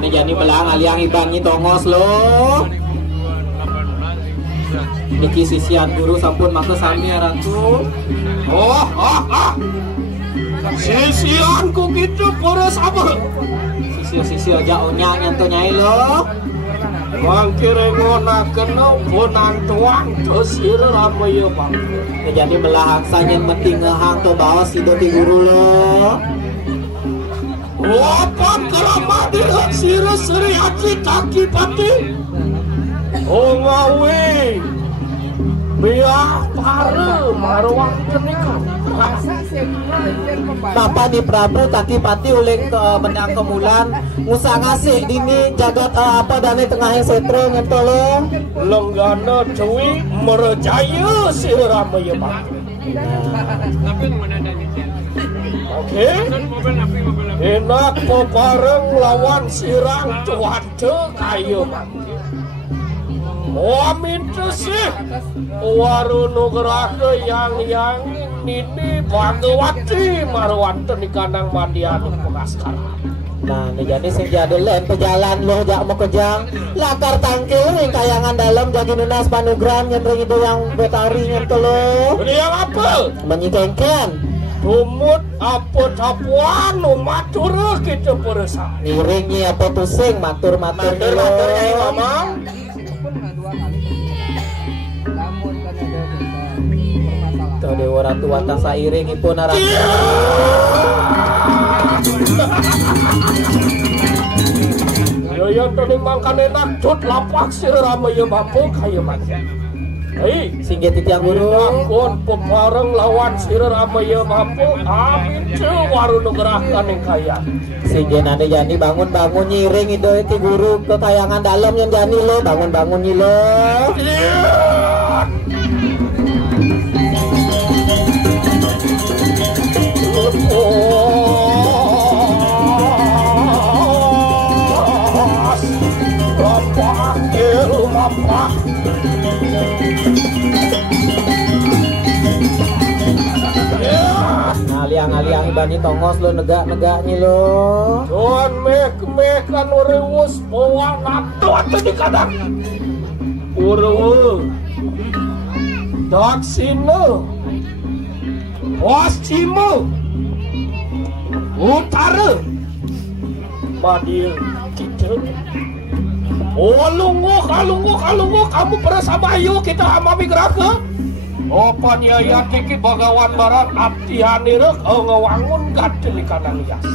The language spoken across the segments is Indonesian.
Nah, jadi belang aliang ibangi tongos lo. Niki sisian guru sampun maka sami ratu. Sisianku gitu pura sabar. Sisio aja onya nyentuh nyai lo. Mangkire ngonakeun punan tuang dosir ramai bang. Jadi belahang sanyen penting ngehang to bawa sido ti guru lo. Apa kerama dia sira seri aji kaki pati. Ngawe. Biar pare marwang kenikah. Bapak di Prabu taki pati uling ke menang kemulan ngusa ngasih dini jagat apa dane tengahnya setro ngentolo lenggana dewi merjaya si ramai bang. Oke, enak bareng lawan sirang cuaca kayu bang. Amin sih waruno gerake yang ini Bhagawati marwanten di kandang mandian Pekaskar. Nah, jadi sing jadi lain pejalan lo jak mau kejang lakar tangkil yang kayangan dalam jadi nunas panugram nyentring itu yang betari nyentelo. Ini yang apa? Menyikengken. Tumut apa tapuan matur kita perasa. Niringnya apa tusing matur-matur lo. Ngomong. Dewa Ratu Wata sairing ipun narasi. Yo tadi mangkane nakcut lapak sir ramai mampu kaya man. Hei, singgih titiang guru. Nakun pebareng lawan sir ramai mampu. Amin ce waruno gerahkan yang kaya. Singgih nade jani bangun nyiring itu ti guru kekayangan dalam yang jani lo bangun nyilo. Aliang ibani tongos lo negak-negaknya lo. Tuan mek kan urewus bawa nato di kadang. Urewu. Dak sino. Wascimo. Utara Badil kita kalunggu kamu bersama ayo kita amami geraka apa nyaya kiki bagawan barang abdi hanirek ngewangun gadil di kandang yas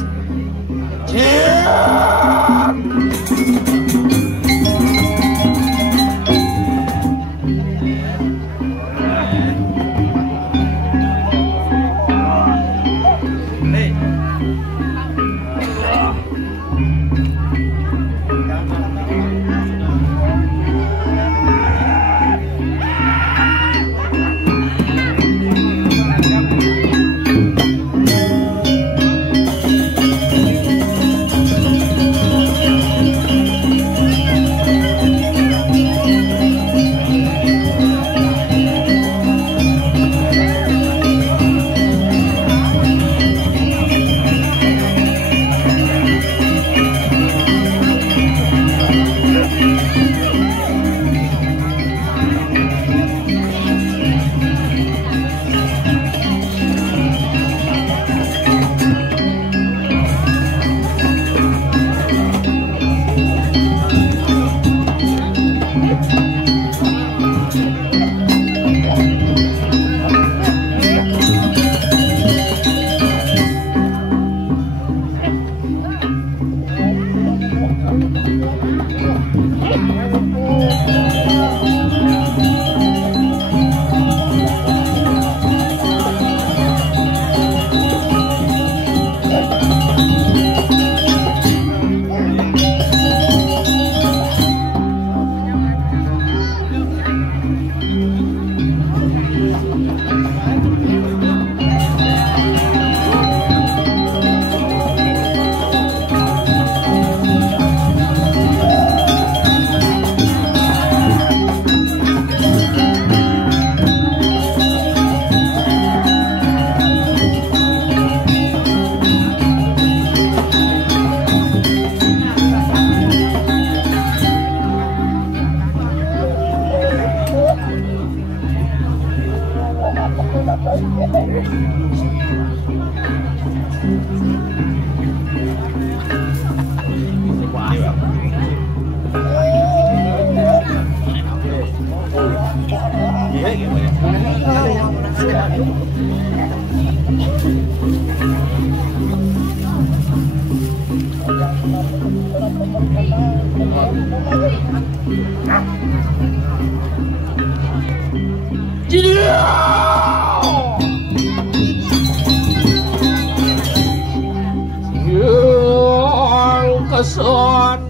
yang kesan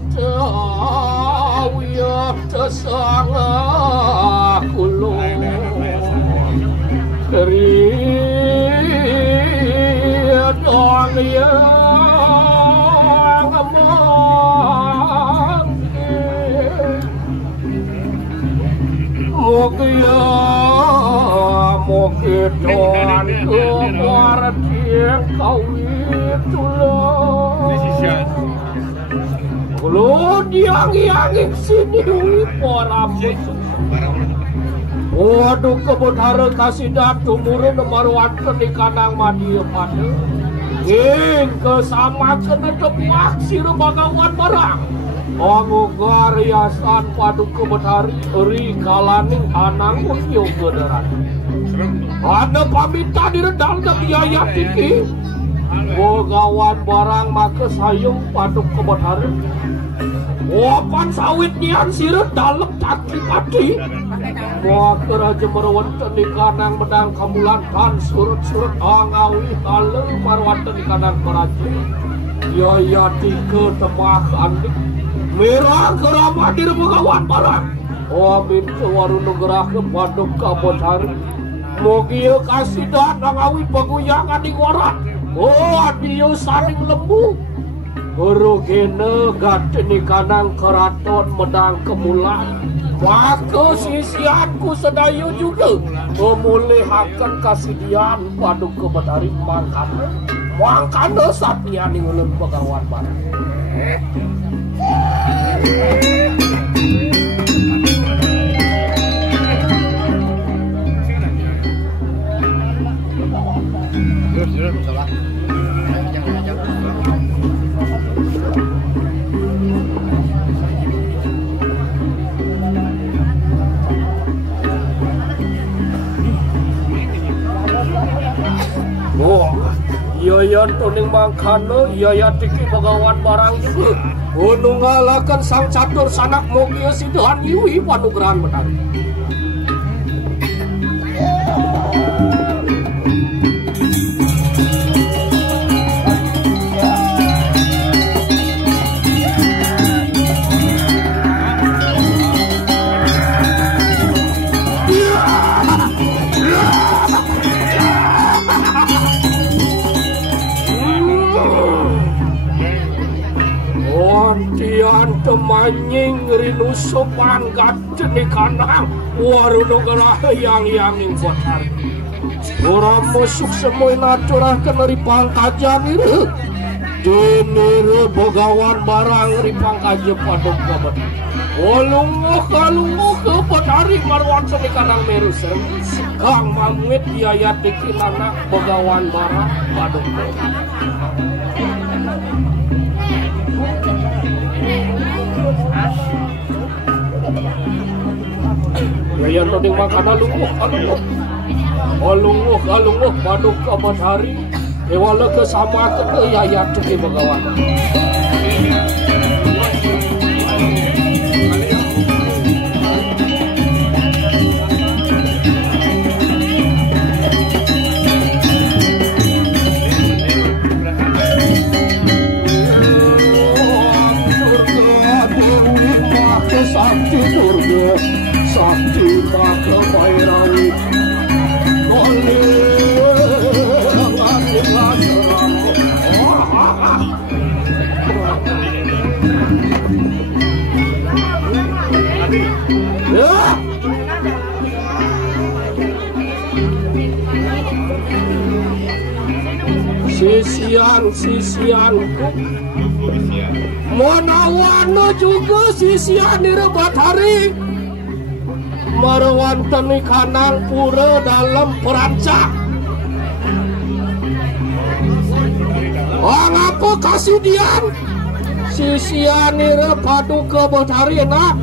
wiyat sangat kulo dari dong yang moga doan kemuartian kau itu lo diang-iangin sini para waduh kebenaran kasih datu murun marwanten di kanang madi pada kesama kena tepuak siru bagawan barang Ongogar riasan paduk kebetari eri kalaning anang usyo gederan ada pamita di redal dan biaya tinggi bogawan barang maka sayung paduk kebetari wapan sawit nian siret dalem caki pati maka raja merwanten di kanang medang kamulantan surut-surut angawi halem marwanten di kanang beraji biaya tinggi temah andik merah keramadir begawan barang amin kewarunu gerah ke paduk kabotari mogia kasih dan nangawi peguyangan di warat adio saling lembu berugene gateni kanang keraton medang kemulan maka sisianku sedayu juga memulihakan kasidian paduk kabotari mangkana satya ning ulun begawan barang Yayan tuning mangkana yaya tiki begawan barang juga nunggalakan sang catur sanak mogia sidahan yui panugrahan benar temanying rinu sopan gadeni kanang waruno gerah yang botar ora musuk semoy naturah kena ripang kajan iru denir bogawan barang ripang kaje padok kabat olunguh ke petari marwan seni kanang meru servis kang mamwit biaya tikin anak bogawan barang padok kabat Yayan roding makana lungguh paduk kabadhari ewala kesama ke yayan tuki begawan sakti durga sakti maka bairawi sisianku Monawano juga sisian di Rebatari marwanteni kanang pura dalam perancak ngapa kasih dian sisian di Repadu ke Batari enak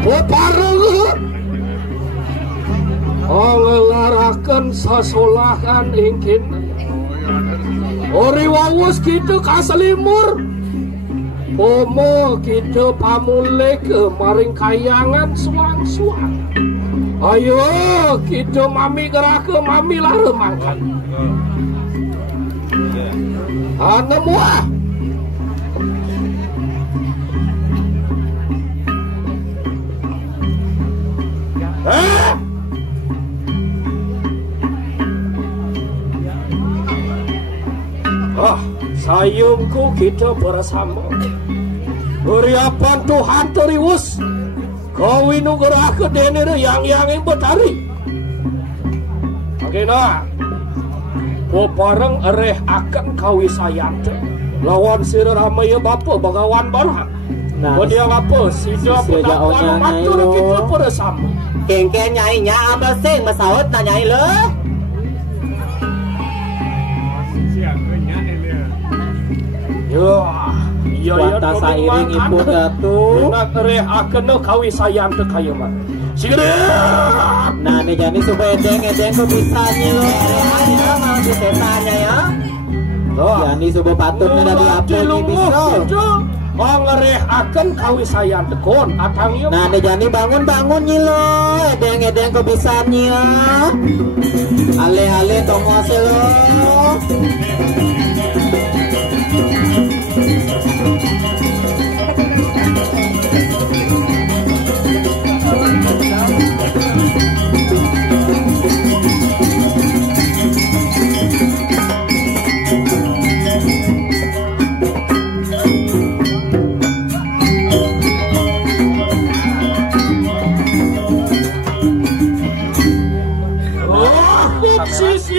Baparu ngelarakan sasolahan ingin Ori wawus kita kaselimur. Pomo kita pamule ke maring kayangan suang-suang. Ayo kita mami gerak ke mami lah remangkan. Nemu ah. Sayungku kita bersama. Beriapan Tuhan terius. Kau inu gerah ke denere yang betari. Oke nah. Ko bareng ereh akan kawi sayang. Lawan sira ramaya bapa bagawan barang. Nah, dia apa? Sida penakwan matur kita bersama. Keng-keng nyai nya ambal sing masaut na nyai le. Ya, kuanta sairing ibu datu. Nak reh akan kawi sayang te kaya mah. Sigere. Nah, nih jadi supaya edeng kok bisa nih lo. Ya, mau disetanya ya. Yani supaya patutnya dari apa nih bisa. Mau ngereh akan kawi sayang tekon atang yuk. Nah, nih jadi bangun nih lo. Edeng kok bisa nih ya. Ale tongos lo.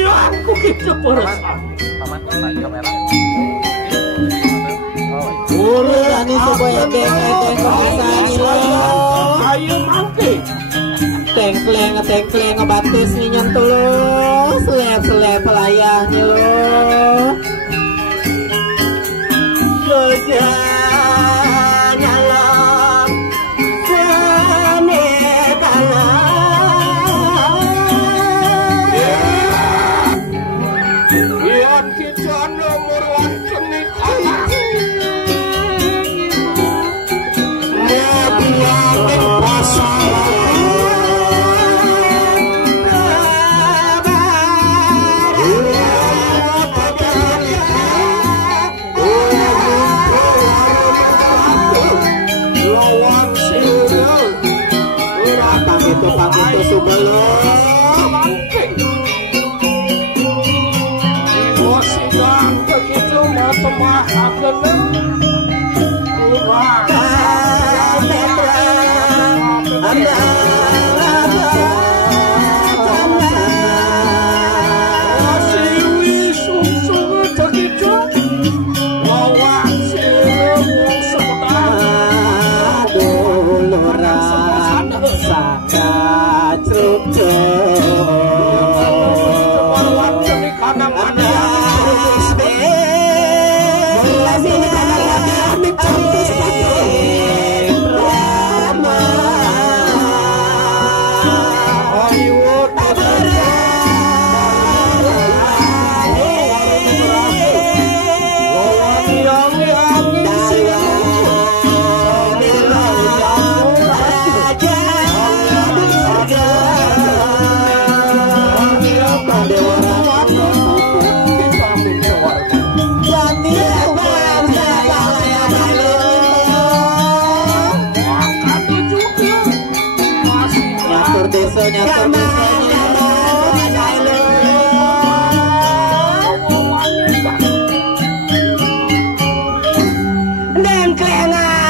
Aku kita bersama. Ini supaya edeng ayo mangke. Tengkleng ngebatis nih nyentuh lo. Selep pelayahnya lo. Gojanya lo.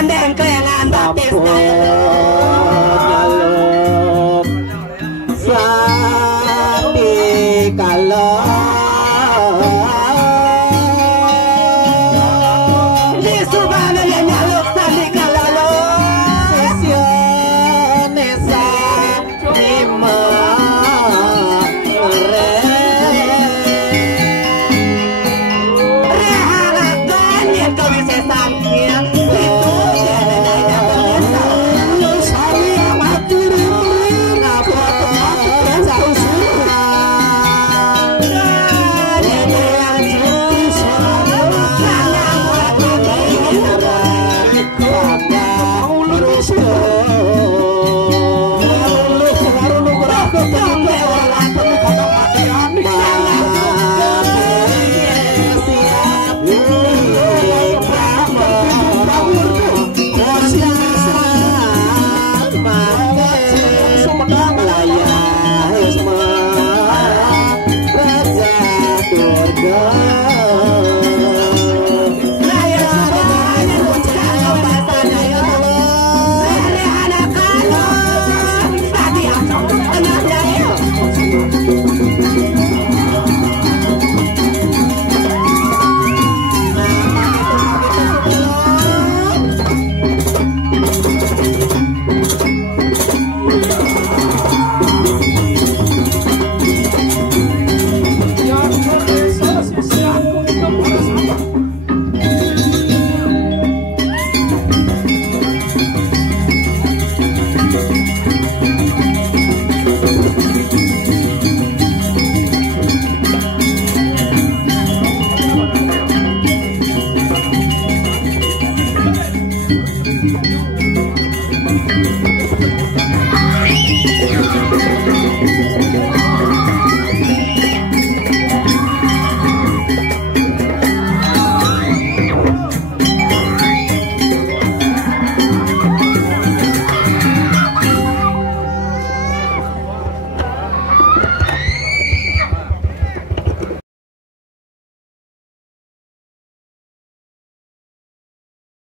Deng kelengan batis